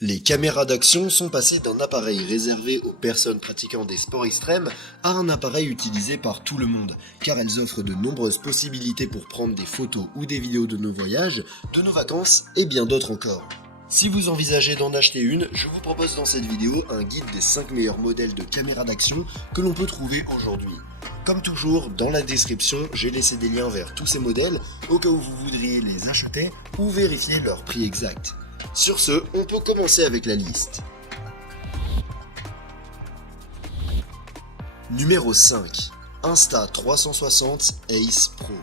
Les caméras d'action sont passées d'un appareil réservé aux personnes pratiquant des sports extrêmes à un appareil utilisé par tout le monde, car elles offrent de nombreuses possibilités pour prendre des photos ou des vidéos de nos voyages, de nos vacances et bien d'autres encore. Si vous envisagez d'en acheter une, je vous propose dans cette vidéo un guide des 5 meilleurs modèles de caméras d'action que l'on peut trouver aujourd'hui. Comme toujours, dans la description, j'ai laissé des liens vers tous ces modèles au cas où vous voudriez les acheter ou vérifier leur prix exact. Sur ce, on peut commencer avec la liste. Numéro 5. Insta360 Ace Pro.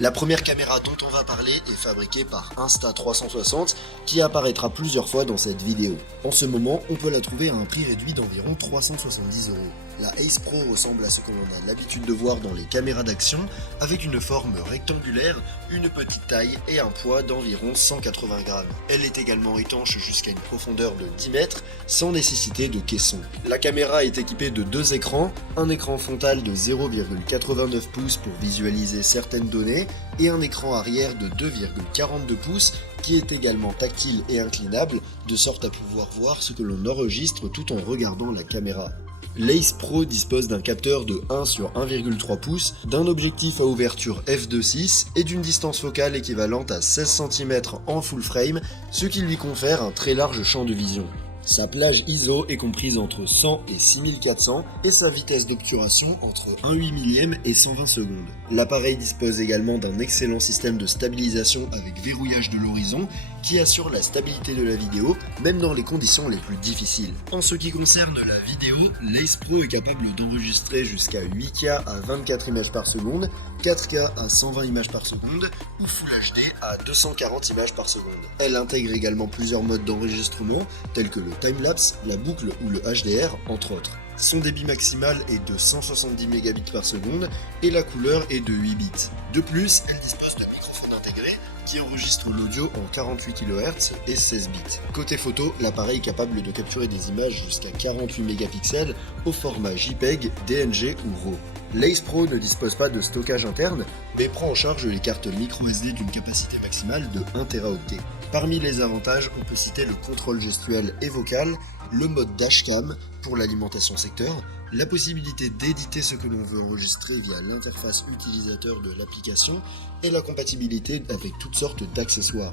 La première caméra dont on va parler est fabriquée par Insta360 qui apparaîtra plusieurs fois dans cette vidéo. En ce moment, on peut la trouver à un prix réduit d'environ 370 €. La Ace Pro ressemble à ce que l'on a l'habitude de voir dans les caméras d'action, avec une forme rectangulaire, une petite taille et un poids d'environ 180 grammes. Elle est également étanche jusqu'à une profondeur de 10 mètres, sans nécessité de caisson. La caméra est équipée de deux écrans, un écran frontal de 0,89 pouces pour visualiser certaines données, et un écran arrière de 2,42 pouces qui est également tactile et inclinable, de sorte à pouvoir voir ce que l'on enregistre tout en regardant la caméra. L'Ace Pro dispose d'un capteur de 1 sur 1,3 pouces, d'un objectif à ouverture f2.6 et d'une distance focale équivalente à 16 cm en full frame, ce qui lui confère un très large champ de vision. Sa plage ISO est comprise entre 100 et 6400 et sa vitesse d'obturation entre 1/8 millième et 120 secondes. L'appareil dispose également d'un excellent système de stabilisation avec verrouillage de l'horizon qui assure la stabilité de la vidéo même dans les conditions les plus difficiles. En ce qui concerne la vidéo, l'Ace Pro est capable d'enregistrer jusqu'à 8K à 24 images par seconde, 4K à 120 images par seconde ou Full HD à 240 images par seconde. Elle intègre également plusieurs modes d'enregistrement tels que le timelapse, la boucle ou le HDR entre autres. Son débit maximal est de 170 mégabits par seconde et la couleur est de 8 bits. De plus, elle dispose d'un microphone intégré qui enregistre l'audio en 48 kHz et 16 bits. Côté photo, l'appareil est capable de capturer des images jusqu'à 48 mégapixels au format JPEG, DNG ou RAW. L'Ace Pro ne dispose pas de stockage interne, mais prend en charge les cartes microSD d'une capacité maximale de 1 Teraoctet. Parmi les avantages, on peut citer le contrôle gestuel et vocal, le mode dashcam pour l'alimentation secteur, la possibilité d'éditer ce que l'on veut enregistrer via l'interface utilisateur de l'application et la compatibilité avec toutes sortes d'accessoires.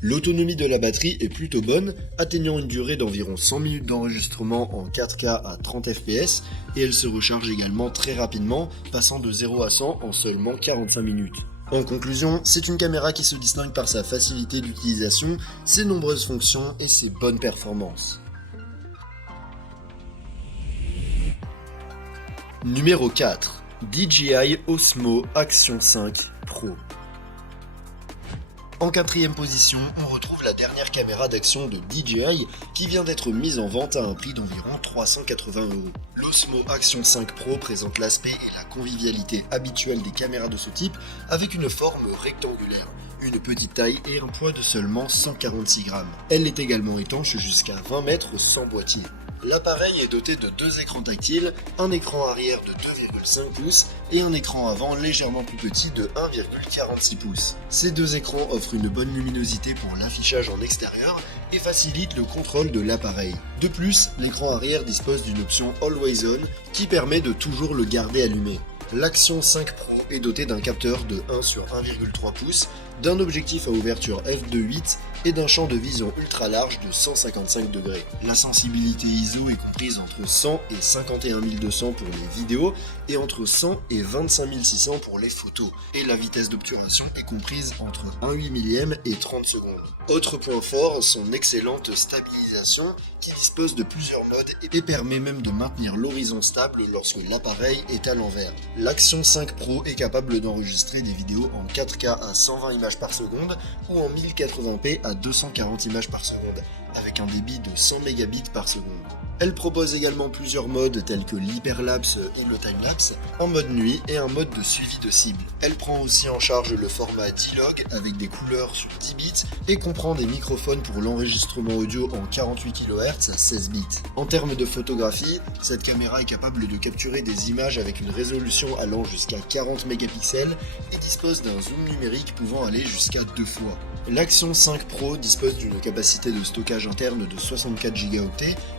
L'autonomie de la batterie est plutôt bonne, atteignant une durée d'environ 100 minutes d'enregistrement en 4K à 30 fps et elle se recharge également très rapidement, passant de 0 à 100 en seulement 45 minutes. En conclusion, c'est une caméra qui se distingue par sa facilité d'utilisation, ses nombreuses fonctions et ses bonnes performances. Numéro 4. DJI Osmo Action 5 Pro. En quatrième position, on retrouve la dernière caméra d'action de DJI qui vient d'être mise en vente à un prix d'environ 380 €. L'Osmo Action 5 Pro présente l'aspect et la convivialité habituelle des caméras de ce type avec une forme rectangulaire, une petite taille et un poids de seulement 146 grammes. Elle est également étanche jusqu'à 20 mètres sans boîtier. L'appareil est doté de deux écrans tactiles, un écran arrière de 2,5 pouces et un écran avant légèrement plus petit de 1,46 pouces. Ces deux écrans offrent une bonne luminosité pour l'affichage en extérieur et facilitent le contrôle de l'appareil. De plus, l'écran arrière dispose d'une option Always On qui permet de toujours le garder allumé. L'Action 5 Pro est doté d'un capteur de 1 sur 1,3 pouces, d'un objectif à ouverture f2.8 et d'un champ de vision ultra large de 155 degrés. La sensibilité ISO est comprise entre 100 et 51 200 pour les vidéos et entre 100 et 25 600 pour les photos. Et la vitesse d'obturation est comprise entre 1/8 millième et 30 secondes. Autre point fort, son excellente stabilisation qui dispose de plusieurs modes et permet même de maintenir l'horizon stable lorsque l'appareil est à l'envers. L'Action 5 Pro est capable d'enregistrer des vidéos en 4K à 120 images par seconde ou en 1080p à 240 images par seconde. avec un débit de 100 mégabits par seconde. Elle propose également plusieurs modes tels que l'hyperlapse et le timelapse, en mode nuit et un mode de suivi de cible. Elle prend aussi en charge le format D-Log avec des couleurs sur 10 bits et comprend des microphones pour l'enregistrement audio en 48 kHz à 16 bits. En termes de photographie, cette caméra est capable de capturer des images avec une résolution allant jusqu'à 40 mégapixels et dispose d'un zoom numérique pouvant aller jusqu'à 2 fois. L'Action 5 Pro dispose d'une capacité de stockage interne de 64 Go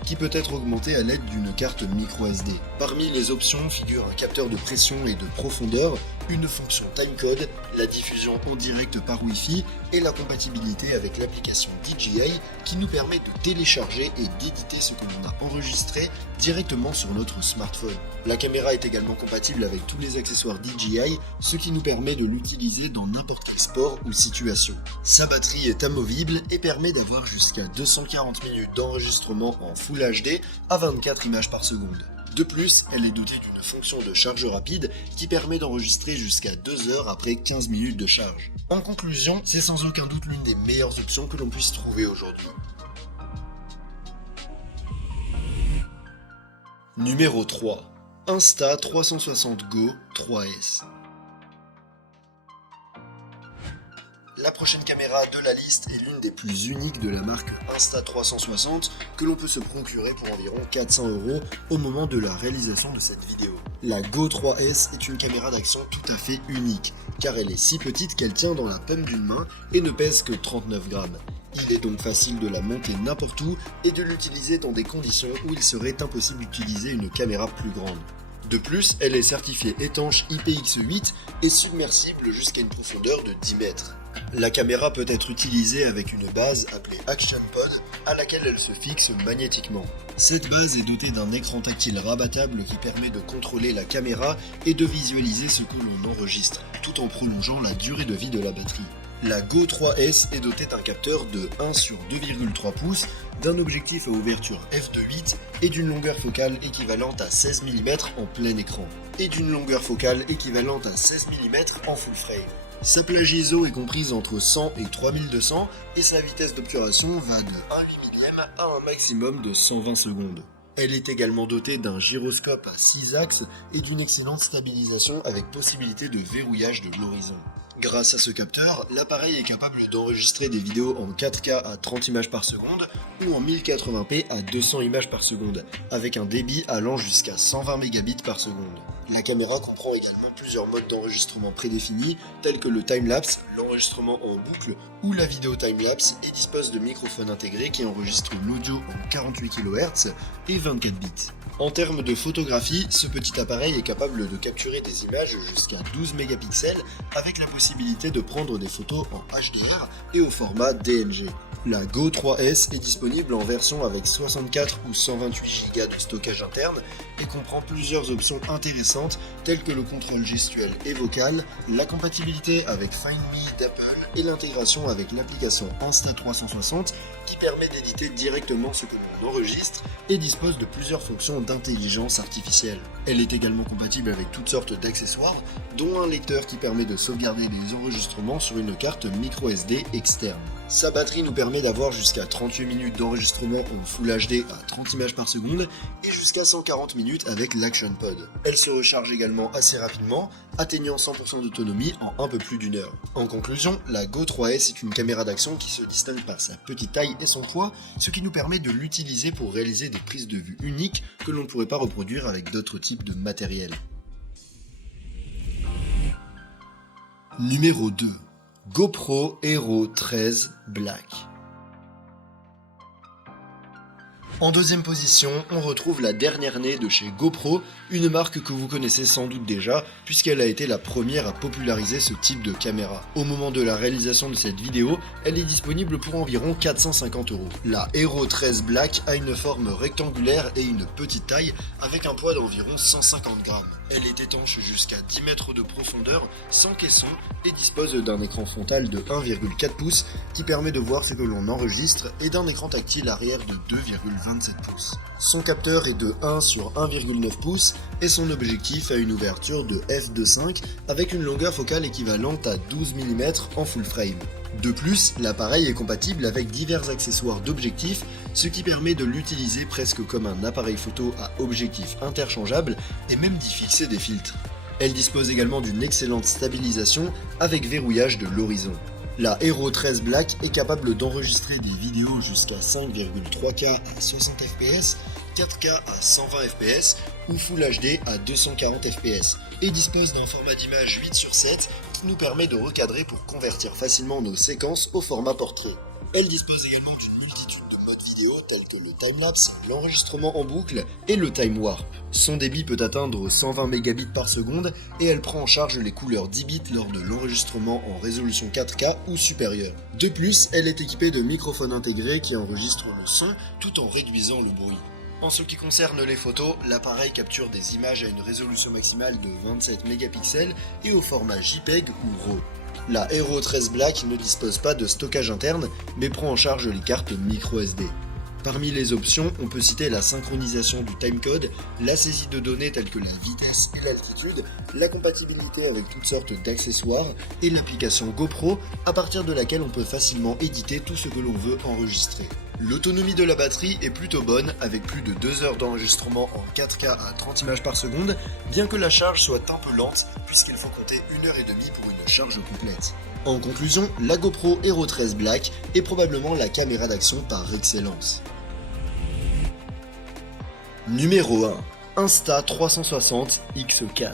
qui peut être augmentée à l'aide d'une carte microSD. Parmi les options figurent un capteur de pression et de profondeur, une fonction timecode, la diffusion en direct par Wi-Fi et la compatibilité avec l'application DJI qui nous permet de télécharger et d'éditer ce que l'on a enregistré directement sur notre smartphone. La caméra est également compatible avec tous les accessoires DJI, ce qui nous permet de l'utiliser dans n'importe quel sport ou situation. Sa batterie est amovible et permet d'avoir jusqu'à 240 minutes d'enregistrement en Full HD à 24 images par seconde. De plus, elle est dotée d'une fonction de charge rapide qui permet d'enregistrer jusqu'à 2 heures après 15 minutes de charge. En conclusion, c'est sans aucun doute l'une des meilleures options que l'on puisse trouver aujourd'hui. Numéro 3. Insta360 Go 3S. La prochaine caméra de la liste est l'une des plus uniques de la marque Insta360 que l'on peut se procurer pour environ 400 € au moment de la réalisation de cette vidéo. La Go 3S est une caméra d'action tout à fait unique car elle est si petite qu'elle tient dans la paume d'une main et ne pèse que 39 grammes. Il est donc facile de la monter n'importe où et de l'utiliser dans des conditions où il serait impossible d'utiliser une caméra plus grande. De plus, elle est certifiée étanche IPX8 et submersible jusqu'à une profondeur de 10 mètres. La caméra peut être utilisée avec une base appelée Action Pod à laquelle elle se fixe magnétiquement. Cette base est dotée d'un écran tactile rabattable qui permet de contrôler la caméra et de visualiser ce que l'on enregistre, tout en prolongeant la durée de vie de la batterie. La Go 3S est dotée d'un capteur de 1 sur 2,3 pouces, d'un objectif à ouverture f2.8 et d'une longueur focale équivalente à 16 mm en plein écran, et d'une longueur focale équivalente à 16 mm en full frame. Sa plage ISO est comprise entre 100 et 3200 et sa vitesse d'obturation va de 1/8 millième à un maximum de 120 secondes. Elle est également dotée d'un gyroscope à 6 axes et d'une excellente stabilisation avec possibilité de verrouillage de l'horizon. Grâce à ce capteur, l'appareil est capable d'enregistrer des vidéos en 4K à 30 images par seconde ou en 1080p à 200 images par seconde, avec un débit allant jusqu'à 120 mégabits par seconde. La caméra comprend également plusieurs modes d'enregistrement prédéfinis, tels que le timelapse, l'enregistrement en boucle ou la vidéo timelapse, et dispose de microphones intégrés qui enregistrent l'audio en 48 kHz et 24 bits. En termes de photographie, ce petit appareil est capable de capturer des images jusqu'à 12 mégapixels avec la possibilité de prendre des photos en HDR et au format DNG. La Go 3S est disponible en version avec 64 ou 128 Go de stockage interne et comprend plusieurs options intéressantes telles que le contrôle gestuel et vocal, la compatibilité avec Find Me d'Apple et l'intégration avec l'application Insta360 qui permet d'éditer directement ce que l'on enregistre et dispose de plusieurs fonctions d'intelligence artificielle. Elle est également compatible avec toutes sortes d'accessoires, dont un lecteur qui permet de sauvegarder les enregistrements sur une carte microSD externe. Sa batterie nous permet d'avoir jusqu'à 38 minutes d'enregistrement en Full HD à 30 images par seconde et jusqu'à 140 minutes avec l'Action Pod. Elle se recharge également assez rapidement, atteignant 100% d'autonomie en un peu plus d'une heure. En conclusion, la Go 3S est une caméra d'action qui se distingue par sa petite taille et son poids, ce qui nous permet de l'utiliser pour réaliser des prises de vue uniques que l'on ne pourrait pas reproduire avec d'autres types de matériel. Numéro 2. GoPro Hero 13 Black. En deuxième position, on retrouve la dernière née de chez GoPro, une marque que vous connaissez sans doute déjà, puisqu'elle a été la première à populariser ce type de caméra. Au moment de la réalisation de cette vidéo, elle est disponible pour environ 450 €. La Hero 13 Black a une forme rectangulaire et une petite taille, avec un poids d'environ 150 grammes. Elle est étanche jusqu'à 10 mètres de profondeur, sans caisson, et dispose d'un écran frontal de 1,4 pouces qui permet de voir ce que l'on enregistre et d'un écran tactile arrière de 2,25 27 pouces. Son capteur est de 1 sur 1,9 pouces et son objectif a une ouverture de f2.5 avec une longueur focale équivalente à 12 mm en full frame. De plus, l'appareil est compatible avec divers accessoires d'objectifs, ce qui permet de l'utiliser presque comme un appareil photo à objectif interchangeable et même d'y fixer des filtres. Elle dispose également d'une excellente stabilisation avec verrouillage de l'horizon. La Hero 13 Black est capable d'enregistrer des vidéos jusqu'à 5,3K à 60 fps, 4K à 120 fps ou Full HD à 240 fps et dispose d'un format d'image 8:7 qui nous permet de recadrer pour convertir facilement nos séquences au format portrait. Elle dispose également d'une multitude de modes vidéo tels que le timelapse, l'enregistrement en boucle et le time warp. Son débit peut atteindre 120 Mbps par seconde et elle prend en charge les couleurs 10 bits lors de l'enregistrement en résolution 4K ou supérieure. De plus, elle est équipée de microphones intégrés qui enregistrent le son tout en réduisant le bruit. En ce qui concerne les photos, l'appareil capture des images à une résolution maximale de 27 mégapixels et au format JPEG ou RAW. La Hero 13 Black ne dispose pas de stockage interne, mais prend en charge les cartes microSD. Parmi les options, on peut citer la synchronisation du timecode, la saisie de données telles que la vitesse et l'altitude, la compatibilité avec toutes sortes d'accessoires et l'application GoPro à partir de laquelle on peut facilement éditer tout ce que l'on veut enregistrer. L'autonomie de la batterie est plutôt bonne avec plus de 2 heures d'enregistrement en 4K à 30 images par seconde, bien que la charge soit un peu lente puisqu'il faut compter 1h30 pour une charge complète. En conclusion, la GoPro Hero 13 Black est probablement la caméra d'action par excellence. Numéro 1. Insta360 X4.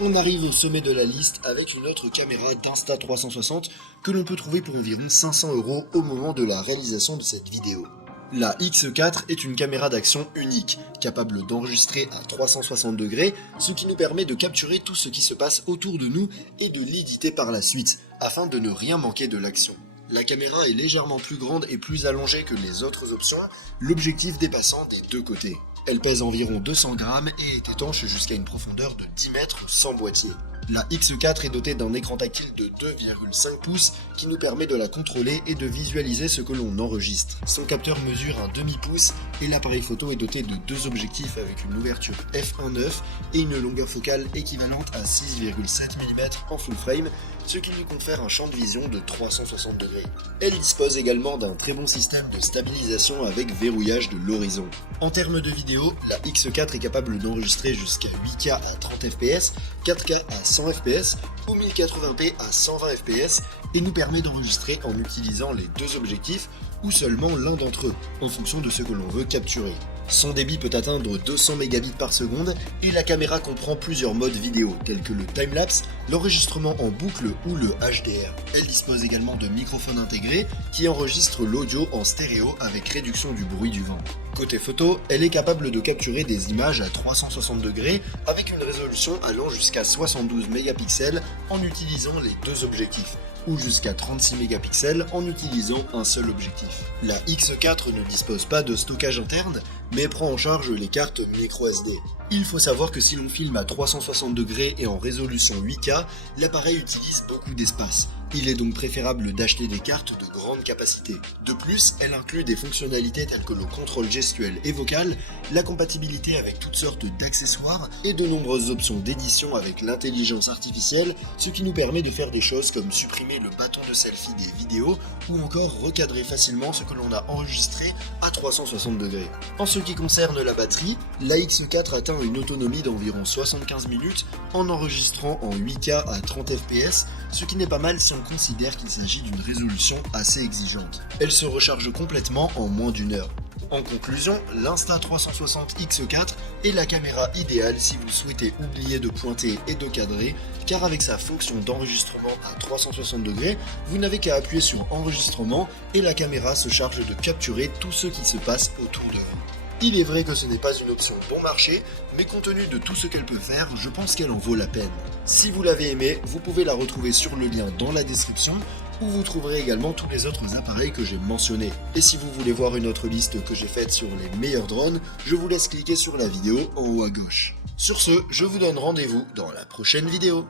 On arrive au sommet de la liste avec une autre caméra d'Insta360 que l'on peut trouver pour environ 500 € au moment de la réalisation de cette vidéo. La X4 est une caméra d'action unique, capable d'enregistrer à 360 degrés, ce qui nous permet de capturer tout ce qui se passe autour de nous et de l'éditer par la suite, afin de ne rien manquer de l'action. La caméra est légèrement plus grande et plus allongée que les autres options, l'objectif dépassant des deux côtés. Elle pèse environ 200 grammes et est étanche jusqu'à une profondeur de 10 mètres sans boîtier. La X4 est dotée d'un écran tactile de 2,5 pouces qui nous permet de la contrôler et de visualiser ce que l'on enregistre. Son capteur mesure un demi-pouce et l'appareil photo est doté de deux objectifs avec une ouverture f1.9 et une longueur focale équivalente à 6,7 mm en full frame, ce qui lui confère un champ de vision de 360 degrés. Elle dispose également d'un très bon système de stabilisation avec verrouillage de l'horizon. En termes de vidéo, la X4 est capable d'enregistrer jusqu'à 8K à 30 fps, 4K à 100 fps ou 1080p à 120 fps et nous permet d'enregistrer en utilisant les deux objectifs ou seulement l'un d'entre eux, en fonction de ce que l'on veut capturer. Son débit peut atteindre 200 Mbps par seconde et la caméra comprend plusieurs modes vidéo tels que le timelapse, l'enregistrement en boucle ou le HDR. Elle dispose également de microphones intégrés qui enregistrent l'audio en stéréo avec réduction du bruit du vent. Côté photo, elle est capable de capturer des images à 360 degrés avec une résolution allant jusqu'à 72 mégapixels en utilisant les deux objectifs, ou jusqu'à 36 mégapixels en utilisant un seul objectif. La X4 ne dispose pas de stockage interne, mais prend en charge les cartes microSD. Il faut savoir que si l'on filme à 360 degrés et en résolution 8K, l'appareil utilise beaucoup d'espace. Il est donc préférable d'acheter des cartes de grande capacité. De plus, elle inclut des fonctionnalités telles que le contrôle gestuel et vocal, la compatibilité avec toutes sortes d'accessoires et de nombreuses options d'édition avec l'intelligence artificielle, ce qui nous permet de faire des choses comme supprimer le bâton de selfie des vidéos ou encore recadrer facilement ce que l'on a enregistré à 360 degrés. En ce qui concerne la batterie, la X4 atteint une autonomie d'environ 75 minutes en enregistrant en 8K à 30 fps, ce qui n'est pas mal si on considère qu'il s'agit d'une résolution assez exigeante. Elle se recharge complètement en moins d'une heure. En conclusion, l'Insta360 X4 est la caméra idéale si vous souhaitez oublier de pointer et de cadrer, car avec sa fonction d'enregistrement à 360 degrés, vous n'avez qu'à appuyer sur enregistrement et la caméra se charge de capturer tout ce qui se passe autour de vous. Il est vrai que ce n'est pas une option bon marché, mais compte tenu de tout ce qu'elle peut faire, je pense qu'elle en vaut la peine. Si vous l'avez aimée, vous pouvez la retrouver sur le lien dans la description, où vous trouverez également tous les autres appareils que j'ai mentionnés. Et si vous voulez voir une autre liste que j'ai faite sur les meilleurs drones, je vous laisse cliquer sur la vidéo en haut à gauche. Sur ce, je vous donne rendez-vous dans la prochaine vidéo.